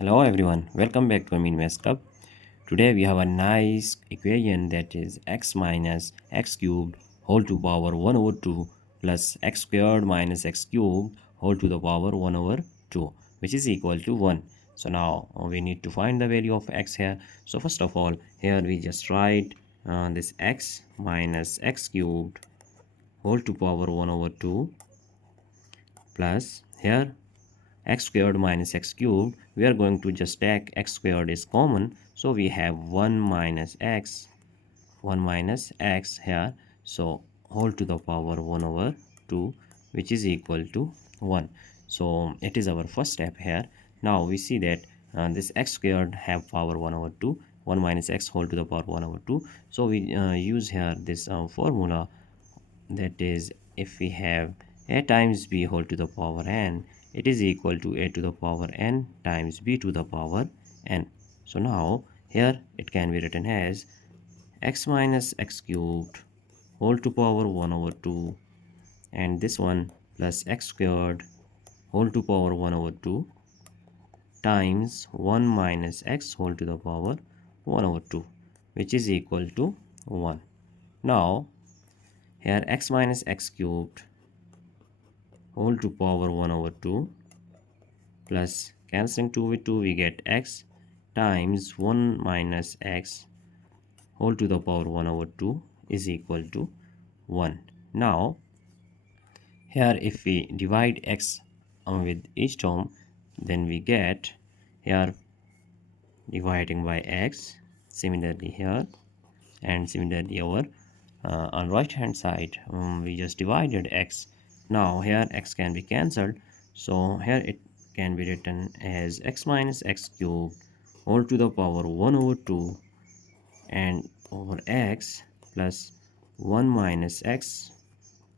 Hello everyone, welcome back to Amin Maths Club. Today we have a nice equation that is x minus x cubed whole to power 1 over 2 plus x squared minus x cubed whole to the power 1 over 2, which is equal to 1. So now we need to find the value of x here. So first of all, here we just write this x minus x cubed whole to power 1 over 2 plus here x squared minus x cubed. We are going to just take x squared is common, so we have 1 minus x here, so whole to the power 1 over 2, which is equal to 1. So it is our first step here. Now we see that this x squared have power 1 over 2, 1 minus x whole to the power 1 over 2. So we use here this formula, that is, if we have a times b whole to the power n, it is equal to a to the power n times b to the power n. So now here it can be written as x minus x cubed whole to power 1 over 2, and this one plus x squared whole to power 1 over 2 times 1 minus x whole to the power 1 over 2, which is equal to 1. Now here x minus x cubed whole to power 1 over 2 plus cancelling 2 with 2 we get x times 1 minus x whole to the power 1 over 2 is equal to 1. Now here if we divide x with each term, then we get here dividing by x, similarly here, and similarly over on right hand side we just divided x. Now here x can be cancelled, so here it can be written as x minus x cubed whole to the power 1 over 2 and over x plus 1 minus x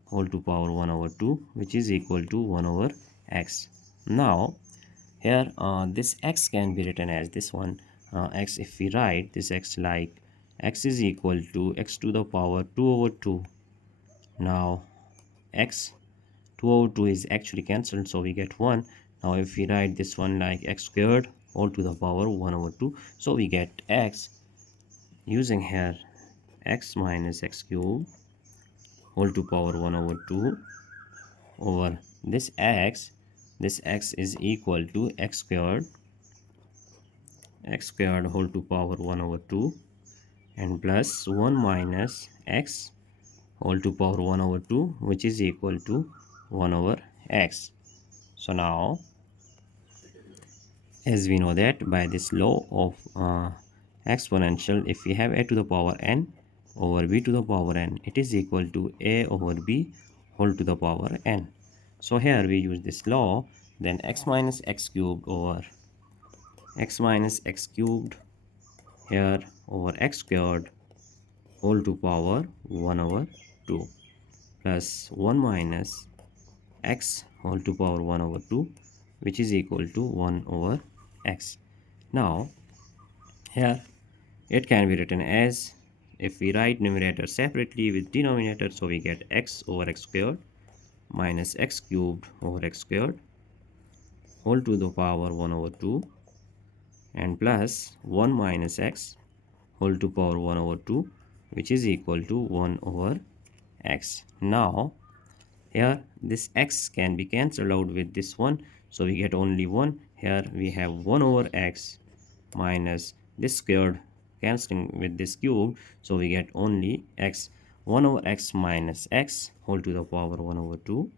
whole to power 1 over 2, which is equal to 1 over x. Now here this x can be written as this one, x, if we write this x like x is equal to x to the power 2 over 2. Now x 2 over 2 is actually cancelled, so we get 1. Now if we write this one like x squared whole to the power 1 over 2, so we get x using here x minus x cube whole to power 1 over 2 over this x. This x is equal to x squared whole to power 1 over 2 and plus 1 minus x whole to power 1 over 2, which is equal to 1 over x. So now as we know that by this law of exponential, if we have a to the power n over b to the power n, it is equal to a over b whole to the power n. So here we use this law, then x minus x cubed over x minus x cubed here over x squared whole to power 1 over 2 plus 1 minus x whole to power 1 over 2, which is equal to 1 over x. Now here it can be written as, if we write numerator separately with denominator, so we get x over x squared minus x cubed over x squared whole to the power 1 over 2 and plus 1 minus x whole to power 1 over 2, which is equal to 1 over x. Now here this x can be cancelled out with this one, so we get only 1. Here we have 1 over x minus this squared cancelling with this cube, so we get only x. 1 over x minus x whole to the power 1 over 2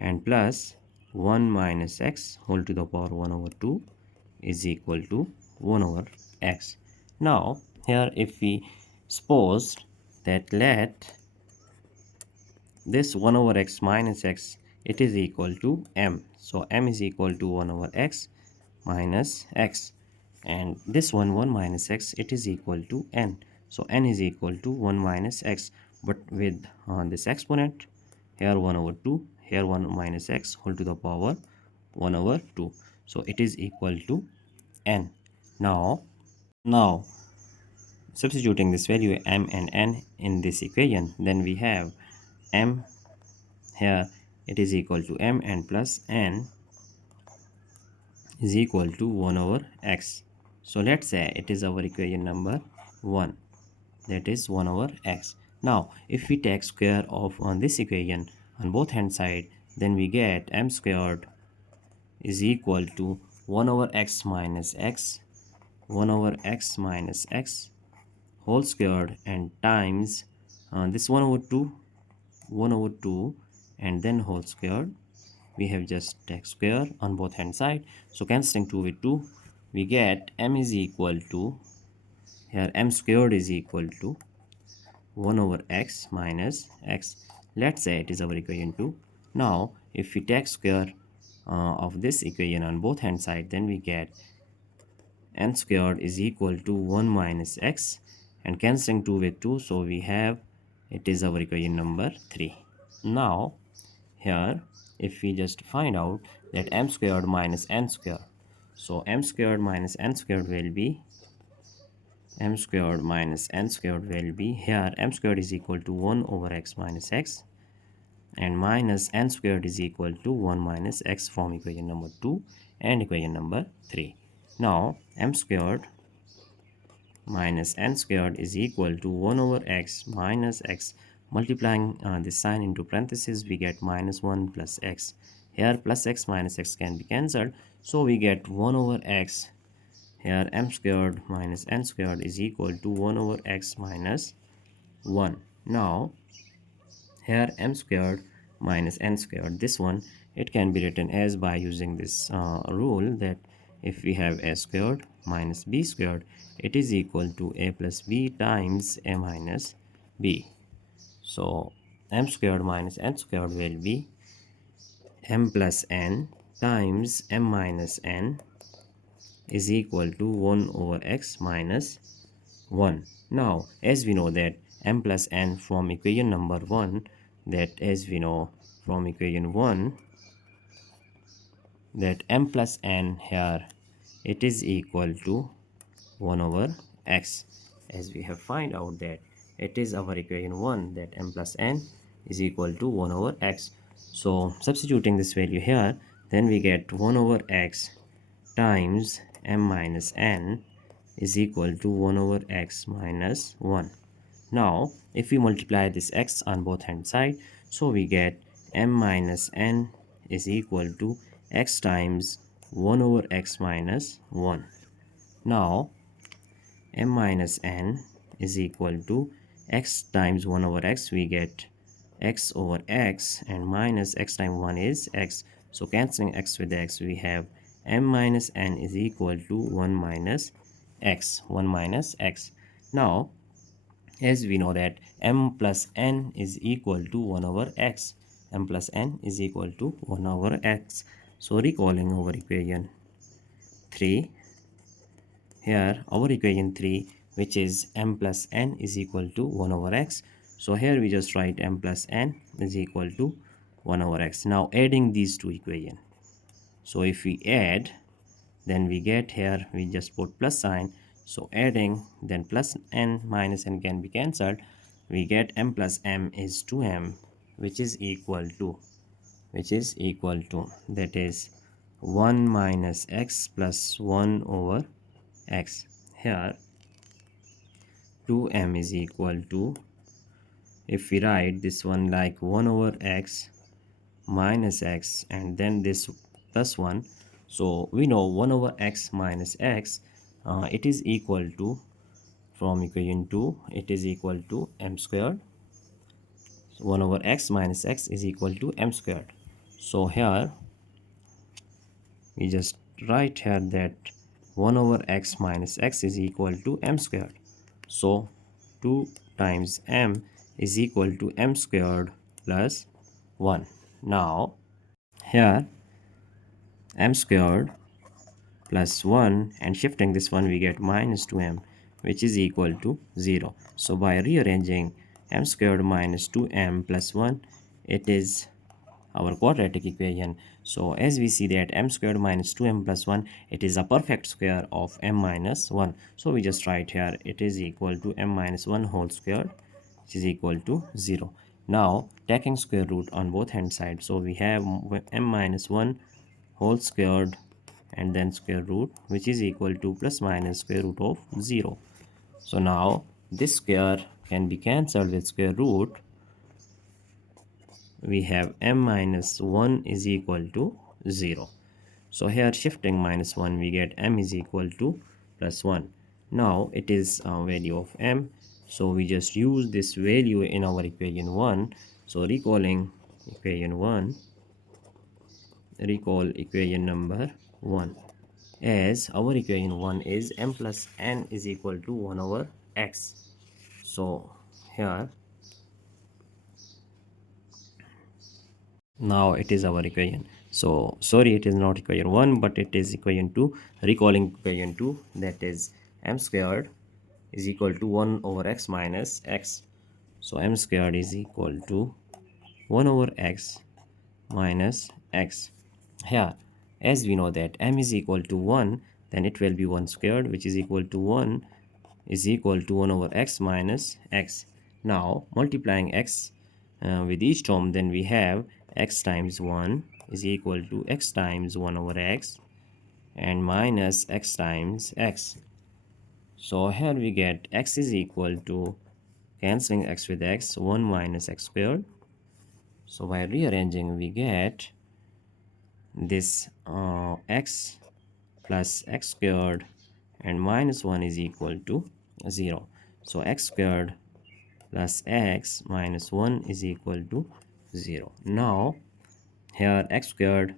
and plus 1 minus x whole to the power 1 over 2 is equal to 1 over x. Now here if we suppose that let this 1 over x minus x, it is equal to m, so m is equal to 1 over x minus x, and this one 1 minus x, it is equal to n, so n is equal to 1 minus x, but with this exponent here 1 over 2, here 1 minus x whole to the power 1 over 2, so it is equal to n. Now substituting this value m and n in this equation, then we have m here, it is equal to m and plus n is equal to 1 over x. So let's say it is our equation number 1, that is 1 over x. Now if we take square of on this equation on both hand side, then we get m squared is equal to 1 over x minus x, 1 over x minus x whole squared, and times this 1 over 2, 1 over 2, and then whole squared. We have just take square on both hand side, so cancelling 2 with 2, we get m is equal to, here m squared is equal to 1 over x minus x. Let's say it is our equation 2. Now if we take square of this equation on both hand side, then we get n squared is equal to 1 minus x, and cancelling 2 with 2, so we have, it is our equation number 3. Now here if we just find out that m squared minus n squared, so m squared minus n squared will be, m squared minus n squared will be, here m squared is equal to 1 over x minus x, and minus n squared is equal to 1 minus x from equation number 2 and equation number 3. Now m squared minus n squared is equal to 1 over x minus x. Multiplying this sign into parentheses, we get minus 1 plus x. Here plus x minus x can be cancelled, so we get 1 over x. Here m squared minus n squared is equal to 1 over x minus 1. Now here m squared minus n squared, this one, it can be written as by using this rule that if we have a squared minus b squared, it is equal to a plus b times a minus b. So m squared minus n squared will be m plus n times m minus n is equal to 1 over x minus 1. Now as we know that m plus n from equation number 1, that as we know from equation 1 that m plus n here it is equal to 1 over x, as we have find out that it is our equation 1 that m plus n is equal to 1 over x. So substituting this value here, then we get 1 over x times m minus n is equal to 1 over x minus 1. Now if we multiply this x on both hand side, so we get m minus n is equal to x times 1 over x minus 1. Now m minus n is equal to x times 1 over x, we get x over x, and minus x times 1 is x, so cancelling x with x, we have m minus n is equal to 1 minus x, 1 minus x. Now as we know that m plus n is equal to 1 over x, m plus n is equal to 1 over x. So recalling our equation 3, here our equation 3, which is m plus n is equal to 1 over x, so here we just write m plus n is equal to 1 over x. Now adding these two equations, so if we add, then we get, here we just put plus sign, so adding, then plus n minus n can be cancelled, we get m plus m is 2m, which is equal to, that is 1 minus x plus 1 over x. Here 2m is equal to, if we write this one like 1 over x minus x and then this plus 1, so we know 1 over x minus x, it is equal to, from equation 2, it is equal to m squared. So 1 over x minus x is equal to m squared. So here we just write here that 1 over x minus x is equal to m squared. So 2 times m is equal to m squared plus 1. Now here m squared plus 1, and shifting this one we get minus 2m, which is equal to 0. So by rearranging m squared minus 2m plus 1, it is our quadratic equation. So as we see that m squared minus 2m plus 1, it is a perfect square of m minus 1. So we just write here it is equal to m minus 1 whole squared, which is equal to 0. Now taking square root on both hand sides, so we have m minus 1 whole squared and then square root, which is equal to plus minus square root of 0. So now this square can be cancelled with square root. We have m minus 1 is equal to 0. So here shifting minus 1, we get m is equal to plus 1. Now it is a value of m, so we just use this value in our equation 1. So recalling equation 1, recall equation number 1, as our equation 1 is m plus n is equal to 1 over x. So here now it is our equation. So sorry, it is not equation 1, but it is equation 2. Recalling equation 2, that is m squared is equal to 1 over x minus x. So m squared is equal to 1 over x minus x. Here, as we know that m is equal to 1, then it will be 1 squared, which is equal to 1 is equal to 1 over x minus x. Now multiplying x with each term, then we have x times 1 is equal to x times 1 over x and minus x times x. So here we get x is equal to, cancelling x with x, 1 minus x squared. So by rearranging, we get this x plus x squared and minus 1 is equal to 0. So x squared plus x minus 1 is equal to 0. Now here x squared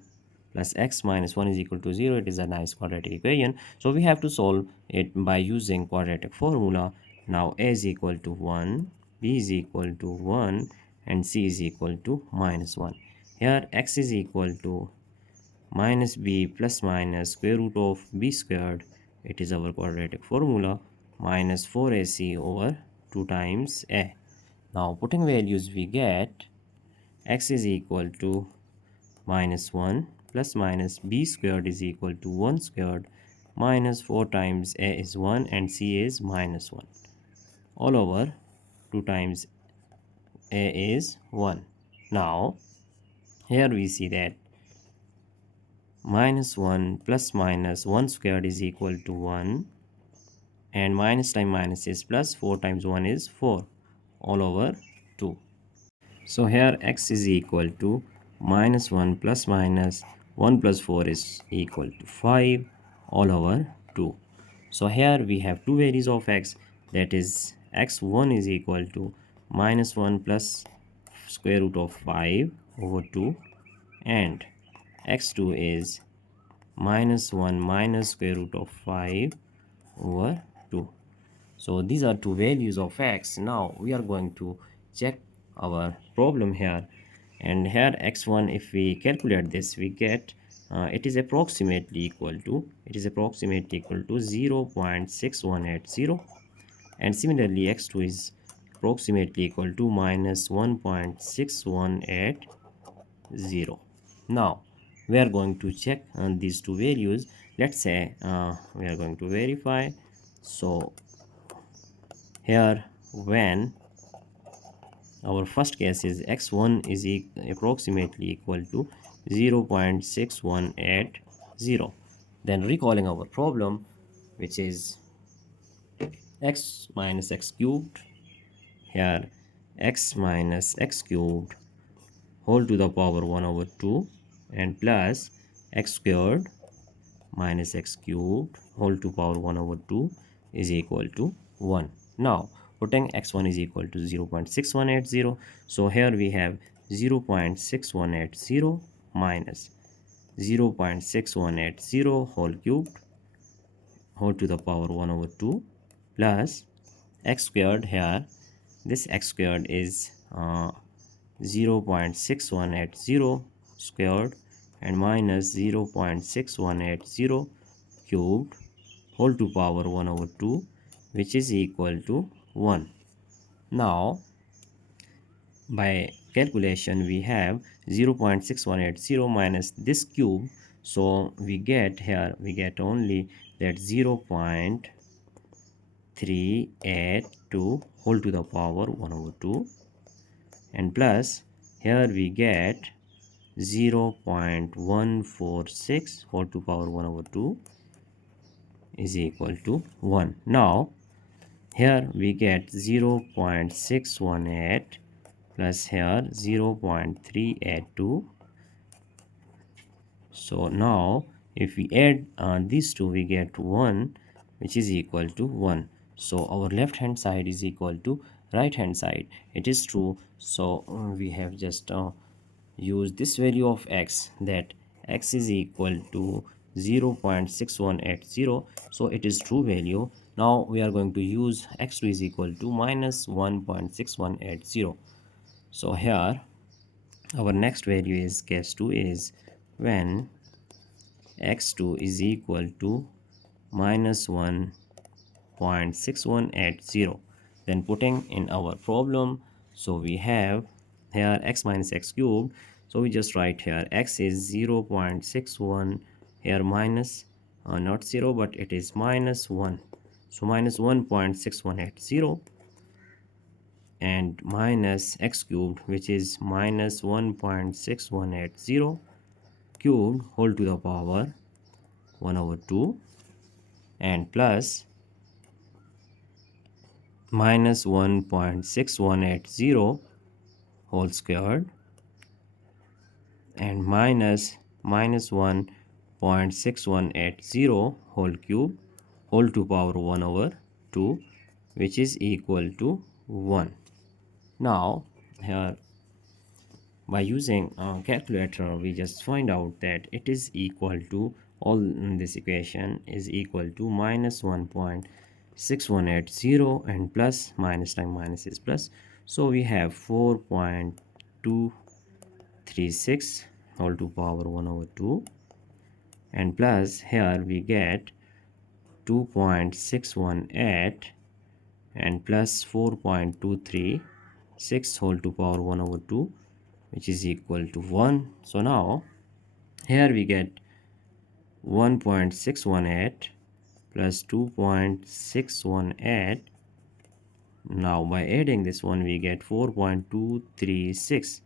plus x minus 1 is equal to 0. It is a nice quadratic equation, so we have to solve it by using quadratic formula. Now a is equal to 1, b is equal to 1, and c is equal to minus 1. Here x is equal to minus b plus minus square root of b squared. It is our quadratic formula, minus 4ac over 2 times a. Now putting values, we get x is equal to minus 1 plus minus b squared is equal to 1 squared minus 4 times a is 1 and c is minus 1 all over 2 times a is 1. Now here we see that minus 1 plus minus 1 squared is equal to 1 and minus times minus is plus, 4 times 1 is 4 all over 2. So here x is equal to minus 1 plus minus 1 plus 4 is equal to 5 all over 2. So here we have two values of x, that is x1 is equal to minus 1 plus square root of 5 over 2 and x2 is minus 1 minus square root of 5 over 2. So these are two values of x. Now we are going to check our problem here, and here x1, if we calculate this, we get it is approximately equal to 0.6180, and similarly x2 is approximately equal to minus 1.6180. Now we are going to check on these two values. Let's say we are going to verify. So here, when our first case is x1 is approximately equal to 0.6180, then recalling our problem, which is x minus x cubed, here x minus x cubed whole to the power 1 over 2 and plus x squared minus x cubed whole to power 1 over 2 is equal to 1. Now putting x1 is equal to 0.6180, so here we have 0.6180 minus 0.6180 whole cubed whole to the power 1 over 2 plus x squared. Here this x squared is 0.6180 squared and minus 0.6180 cubed whole to power 1 over 2, which is equal to 1. Now by calculation, we have 0.6180 minus this cube, so we get only that 0.382 whole to the power 1 over 2, and plus here we get 0.146 whole to power 1 over 2 is equal to 1. Now here we get 0.618 plus here 0.382. So now if we add these two, we get 1, which is equal to 1. So our left hand side is equal to right hand side. It is true. So we have just use this value of x, that x is equal to 0.6180. So it is true value. Now we are going to use x2 is equal to minus 1.6180. So here our next value is case 2 is when x2 is equal to minus 1.6180. Then putting in our problem, so we have here x minus x cubed. So we just write here x is 0.61, here minus not 0 but it is minus 1. So minus 1.6180 and minus x cubed, which is minus 1.6180 cubed whole to the power 1 over 2 and plus minus 1.6180 whole squared and minus 1.6180 whole cube whole to power 1 over 2, which is equal to 1. Now here by using a calculator we just find out that it is equal to, all in this equation is equal to minus 1.6180 and plus minus time minus is plus. So we have 4.236 whole to power 1 over 2 and plus here we get 2.618 and plus 4.236 whole to power 1 over 2, which is equal to 1. So now here we get 1.618 plus 2.618. Now by adding this one we get 4.236,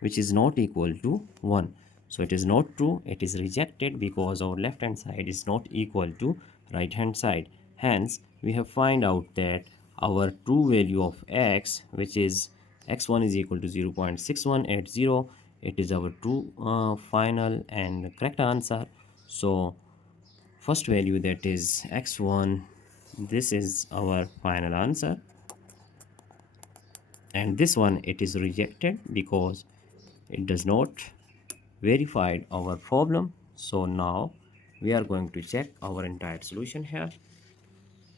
which is not equal to 1. So it is not true, it is rejected because our left hand side is not equal to right hand side. Hence we have find out that our true value of x, which is x1 is equal to 0.6180, it is our true final and correct answer. So first value, that is x1, this is our final answer, and this one it is rejected because it does not verified our problem. So now we are going to check our entire solution here.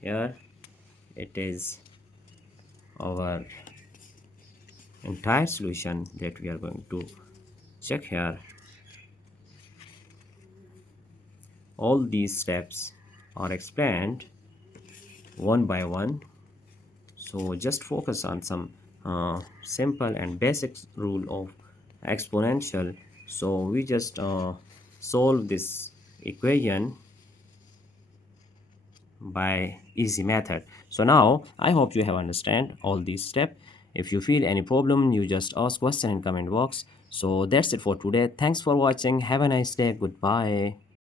Here it is our entire solution that we are going to check here. All these steps are explained one by one, so just focus on some simple and basic rule of exponential. So we just solve this equation by easy method. So now I hope you have understand all these steps. If you feel any problem, you just ask question in comment box. So that's it for today. Thanks for watching. Have a nice day. Goodbye.